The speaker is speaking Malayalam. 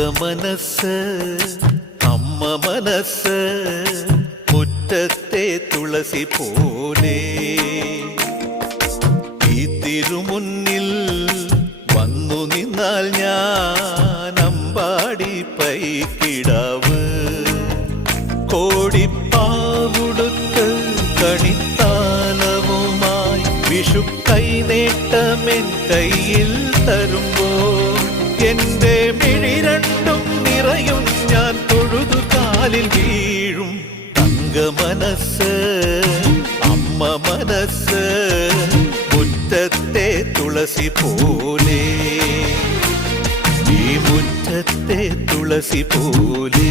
തങ്കമനസ് അമ്മ മനസ് മുറ്റത്തെ തുളസി പോലെ ഈ തിരുമുന്നിൽ വന്നു നിന്നാൽ ഞാൻ അമ്പാടി പൈക്കിടാവ് കോടിപ്പാവുടുത്ത് കണിത്താലവുമായി വിഷു കൈനേട്ടമെൻ കയ്യിൽ തരുമ്പോൾ എന്റെ മിഴി രണ്ടും നിറയും ഞാൻ തൊഴുതു കാലിൽ വീഴും തങ്കമനസ് അമ്മ മനസ് മുറ്റത്തെ തുളസി പോലെ ഈ മുറ്റത്തെ തുളസി പോലെ